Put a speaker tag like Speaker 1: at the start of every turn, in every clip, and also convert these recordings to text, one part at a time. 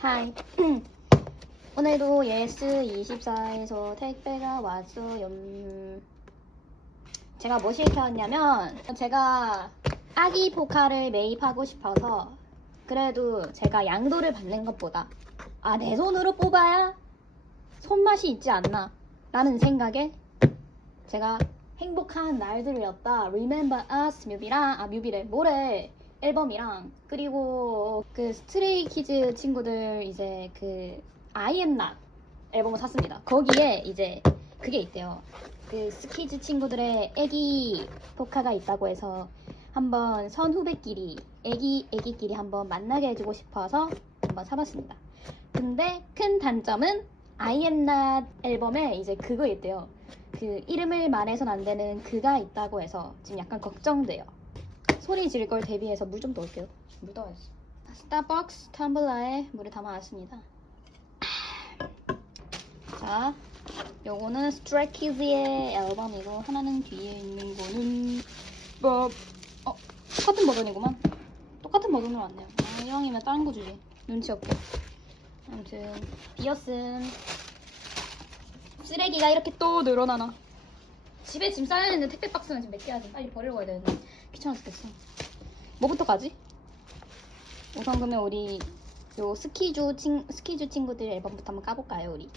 Speaker 1: 하이. 오늘도 예스24에서 택배가 왔어요. 제가 뭐 시켰냐면, 제가 아기 포카를 매입하고 싶어서, 그래도 제가 양도를 받는 것보다, 아, 내 손으로 뽑아야 손맛이 있지 않나, 라는 생각에, 제가 행복한 날들이었다. Remember Us 뮤비랑, 아, 뮤비래. 뭐래. 앨범이랑 그리고 그 스트레이 키즈 친구들 이제 그 I am not 앨범을 샀습니다. 거기에 이제 그게 있대요. 그 스키즈 친구들의 애기 포카가 있다고 해서 한번 선후배끼리 애기 애기끼리 한번 만나게 해주고 싶어서 한번 사봤습니다. 근데 큰 단점은 I am not 앨범에 이제 그거 있대요. 그 이름을 말해선 안 되는 그가 있다고 해서 지금 약간 걱정돼요. 소리 지를 걸 대비해서 물 좀 넣을게요. 물 떠야지. 스타벅스 텀블러에 물을 담아왔습니다. 자, 요거는 스트레이키즈의 앨범이고 하나는 뒤에 있는 거는 뭐 어, 똑같은 버전이구만. 똑같은 버전으로 왔네요. 아, 이왕이면 다른 거 주지. 눈치 없게. 아무튼 비었음. 쓰레기가 이렇게 또 늘어나나. 집에 짐 싸야 되는데 택배 박스는 지금 몇 개야 지 빨리 버리러 가야 되는데 귀찮아 죽겠어. 뭐부터 가지? 우선 그러면 우리 요 스키주 친 스키주 친구들 앨범부터 한번 까볼까요 우리?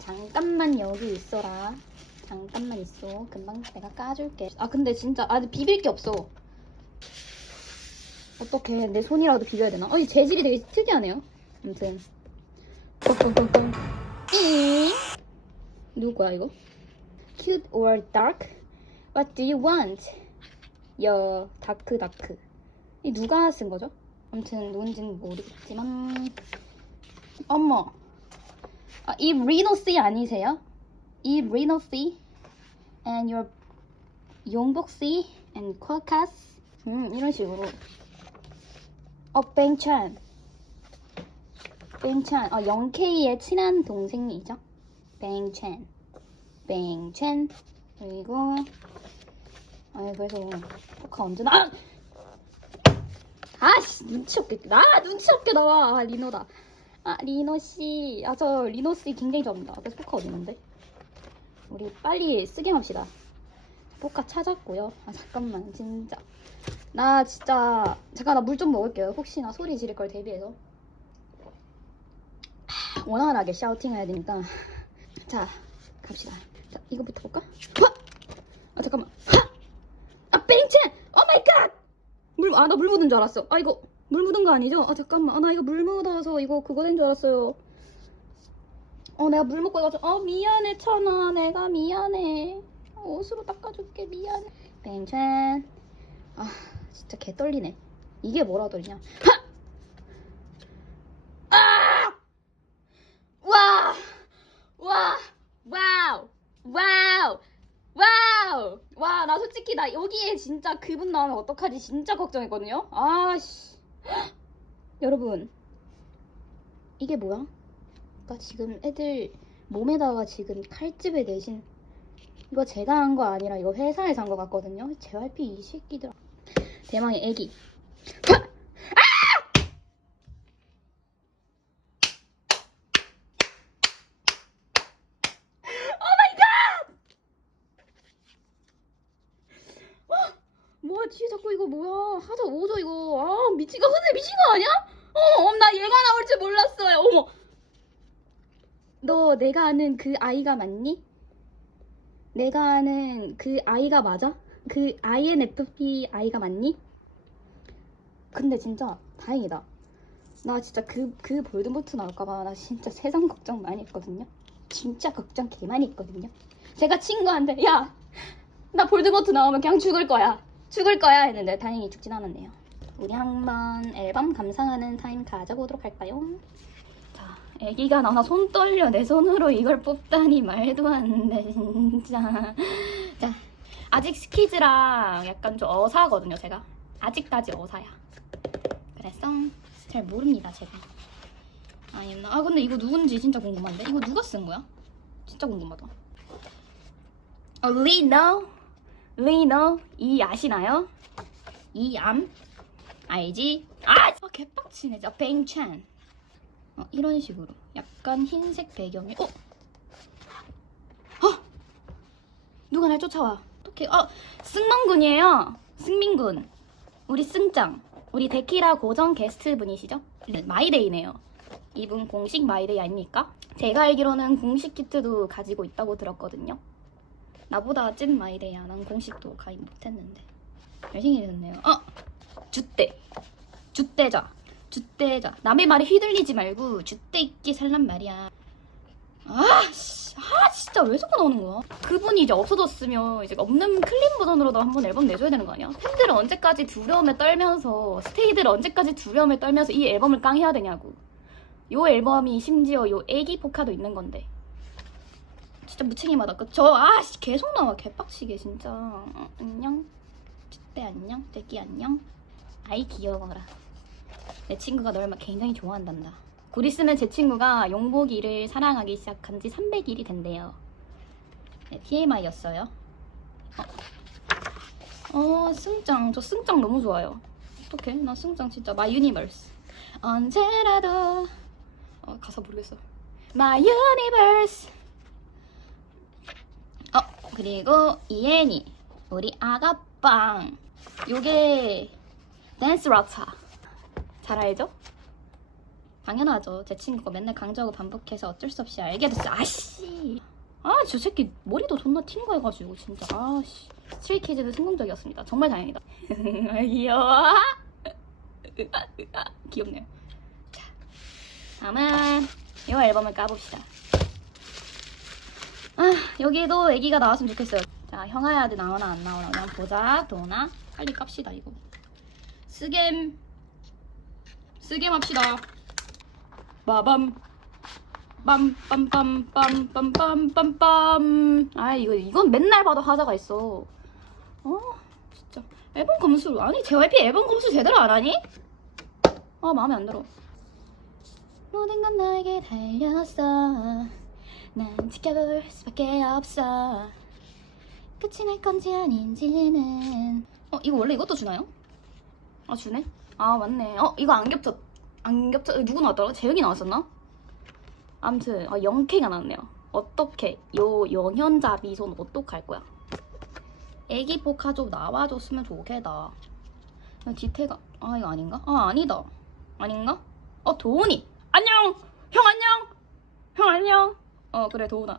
Speaker 1: 잠깐만 여기 있어라. 잠깐만 있어. 금방 내가 까줄게. 아 근데 진짜 아 비빌 게 없어. 어떻게 내 손이라도 비벼야 되나? 아니 재질이 되게 특이하네요. 아무튼. 잉. 누구야 이거? Cute or dark? What do you want? 여 다크 다크. 이 누가 쓴 거죠? 아무튼 누군지는 모르겠지만. 어머. 아, 이 리노 씨 아니세요? 이 리노 씨? And your 용복 씨? And 쿼카스? 음 이런 식으로. 어 뱅찬 뱅찬 어 영케이의 친한 동생이죠? 뱅찬 뱅찬 그리고 아니 그래서 포카 언제 나 아씨 눈치 없게 나 눈치 없게 나와. 아 리노다. 아 리노 씨아 저 리노 씨 굉장히 좋아합니다. 그래서 포카 어디 있는데? 우리 빨리 쓰게 합시다. 포카 찾았고요. 아 잠깐만 진짜. 나 진짜 잠깐 나 물 좀 먹을게요. 혹시나 소리 지를 걸 대비해서. 하, 원활하게 샤우팅 해야 되니까. 자 갑시다. 자 이거부터 볼까? 하! 아 잠깐만. 하! 아 뱅첸 오 마이 갓 물, 아, 나 물 묻은 줄 알았어. 아, 이거, 물 묻은 거 아니죠? 아, 잠깐만. 아, 나 이거 물 묻어서 이거 그거 된 줄 알았어요. 어, 내가 물 먹고 해가지고, 어, 미안해, 천아. 내가 미안해. 어, 옷으로 닦아줄게, 미안해. 뱅첸. 아, 진짜 개 떨리네. 이게 뭐라 떨리냐? 하! 아! 와! 와! 와우! 와우! 와우! 와, 나 솔직히 나 여기에 진짜 그분 나오면 어떡하지? 진짜 걱정했거든요? 아씨. 여러분. 이게 뭐야? 나 지금 애들 몸에다가 지금 칼집을 대신 이거 제가 한 거 아니라 이거 회사에서 한 거 같거든요? JYP 이 새끼들. 대망의 애기. 하! 뭐야 뒤에 자꾸 이거 뭐야? 하자 오죠 이거. 아 미치가 흔해 미친 거 아니야? 어머 어머, 나 얘가 나올 줄 몰랐어요. 어머. 너 내가 아는 그 아이가 맞니? 내가 아는 그 아이가 맞아? 그 INFP 아이가 맞니? 근데 진짜 다행이다. 나 진짜 그, 그 볼드모트 나올까봐 나 진짜 세상 걱정 많이 했거든요. 진짜 걱정 개 많이 했거든요. 제가 친구한테 야! 나 볼드모트 나오면 그냥 죽을 거야 죽을 거야 했는데 다행히 죽진 않았네요. 우리 한번 앨범 감상하는 타임 가져보도록 할까요? 자, 애기가 나나 손 떨려 내 손으로 이걸 뽑다니 말도 안 돼 진짜. 자, 아직 스키즈랑 약간 좀 어사거든요 제가. 아직까지 어사야. 그래서 잘 모릅니다 제가. 아니, 아 근데 이거 누군지 진짜 궁금한데 이거 누가 쓴 거야? 진짜 궁금하다. 어, 리노 리너 이 아시나요? 이암 알지? 아, 아 개빡치네 진짜 뱅찬 어, 이런 식으로 약간 흰색 배경에 어? 어? 누가 날 쫓아와 어떡해 어 승man군이에요 승민군 우리 승짱 우리 데키라 고정 게스트 분이시죠? 네, 마이데이네요 이분 공식 마이데이 아닙니까? 제가 알기로는 공식 키트도 가지고 있다고 들었거든요 나보다 찐 마이데이야. 난 공식도 가입 못했는데. 열심히 됐네요. 어! 주대 주대자. 주대자. 남의 말에 휘둘리지 말고 주대 있게 살란 말이야. 아 씨. 아 진짜 왜 자꾸 나오는 거야? 그분이 이제 없어졌으면 이제 없는 클린 버전으로도 한번 앨범 내줘야 되는 거 아니야? 팬들은 언제까지 두려움에 떨면서 스테이들은 언제까지 두려움에 떨면서 이 앨범을 깡해야 되냐고. 요 앨범이 심지어 요 애기 포카도 있는 건데 진짜 무책임하다. 그저 아씨 계속 나와. 개빡치게 진짜. 어, 안녕. 주대 안녕. 대기 안녕. 아이 귀여워라. 내 친구가 널 막 굉장히 좋아한단다. 곧 있으면 제 친구가 용복이를 사랑하기 시작한 지 300일이 된대요. 네, TMI였어요. 어, 어 승짱 저 승짱 너무 좋아요. 어떡해? 나 승짱 진짜 마이 유니버스 언제라도 어 가사 모르겠어. 마이 유니버스 어 그리고 이엔이 우리 아가빵. 요게 댄스 라차 잘 알죠? 당연하죠. 제 친구가 맨날 강조하고 반복해서 어쩔 수 없이 알게 됐어. 아씨! 아 저 새끼 머리도 존나 튄 거 해가지고 진짜. 아씨. 스트레이키즈는 성공적이었습니다. 정말 다행이다. 아, 귀여워. 귀엽네요. 자 다음은 이 앨범을 까봅시다 아 여기에도 애기가 나왔으면 좋겠어요. 자 형아야드 나오나 안 나오나 그냥 보자. 도나 빨리 깝시다 이거. 쓰겜. 쓰겜 합시다. 마밤. 빰빰빰빰빰빰빰빰. 아 이거 이건 맨날 봐도 하자가 있어. 어 진짜. 앨범 검수 아니 JYP 앨범 검수 제대로 안 하니? 아 마음에 안 들어. 모든 건 나에게 달렸어 난 지켜볼 수밖에 없어 끝이 날 건지 아닌지는 어 이거 원래 이것도 주나요? 아 주네? 아 맞네 어 이거 안 겹쳐 안 겹쳐 누구 나왔더라? 재혁이 나왔었나? 아무튼 아, 영케가 나왔네요 어떻게 요 영현자 미소는 어떡할 거야 애기 포카 좀 나와줬으면 좋겠다 디테가 아 이거 아닌가? 아 아니다 아닌가? 어 도훈이 안녕 어 그래 도훈아.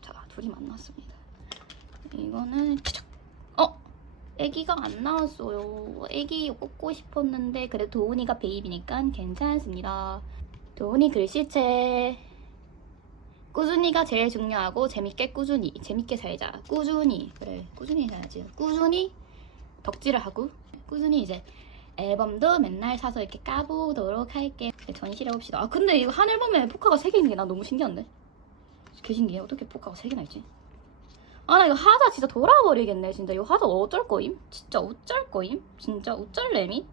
Speaker 1: 자 둘이 만났습니다. 이거는. 어 애기가 안 나왔어요. 애기 꽂고 싶었는데 그래도 도훈이가 베이비니까 괜찮습니다. 도훈이 글씨체. 꾸준히가 제일 중요하고 재밌게 꾸준히 재밌게 살자. 꾸준히. 그래 꾸준히 살야지. 꾸준히 덕질을 하고. 꾸준히 이제 앨범도 맨날 사서 이렇게 까보도록 할게. 네, 전시를 해봅시다. 아 근데 이거 한 앨범에 포카가 3개 있는 게난 너무 신기한데 개 신기해 어떻게 포카가 3개나 있지 아 나 이거 하자 진짜 돌아버리겠네 진짜 이거 하자 어쩔 거임? 진짜 어쩔 거임? 진짜 어쩔래미?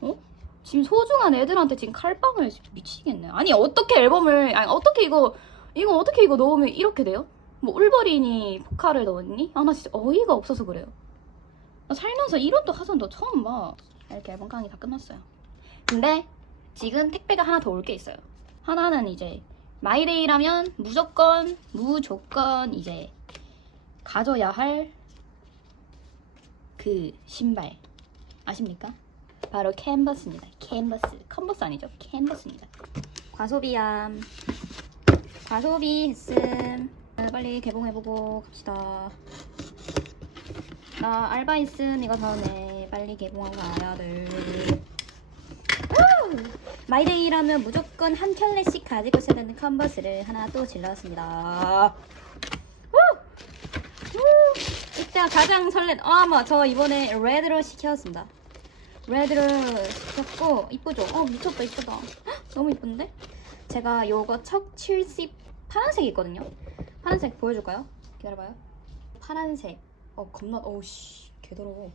Speaker 1: 어? 지금 소중한 애들한테 지금 칼빵을 미치겠네 아니 어떻게 앨범을 아니 어떻게 이거 이거 어떻게 이거 넣으면 이렇게 돼요? 뭐 울버린이 포카를 넣었니? 아 나 진짜 어이가 없어서 그래요 나 살면서 이런 또 하선도 처음 봐 이렇게 앨범 강의 다 끝났어요 근데 지금 택배가 하나 더 올 게 있어요 하나는 이제 마이데이라면 무조건 무조건 이제 가져야 할 그 신발. 아십니까? 바로 캔버스입니다. 캔버스. 컨버스 아니죠? 캔버스입니다. 과소비함 과소비 했음. 아, 빨리 개봉해보고 갑시다. 나 알바 있음. 이거 다음에 빨리 개봉하고 가야 돼. 우! 마이데이라면 무조건 한 켤레씩 가지고 있어야 되는 컨버스를 하나 또! 우! 이때가 가장 설렌 어머 저 이번에 레드로 시켰습니다 레드를 시켰고 이쁘죠? 어 미쳤다 이쁘다 헉, 너무 이쁜데? 제가 요거 척 70 파란색이 있거든요 파란색 보여줄까요? 기다려봐요 파란색 어 겁나 어우씨 개더러워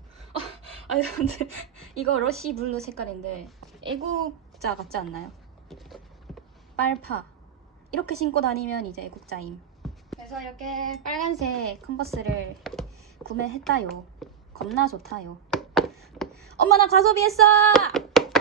Speaker 1: 아니 근데 이거 러시 블루 색깔인데 애국자 같지 않나요? 빨파. 이렇게 신고 다니면 이제 애국자임. 그래서 이렇게 빨간색 컨버스를 구매했다요. 겁나 좋다요. 엄마 나 과소비했어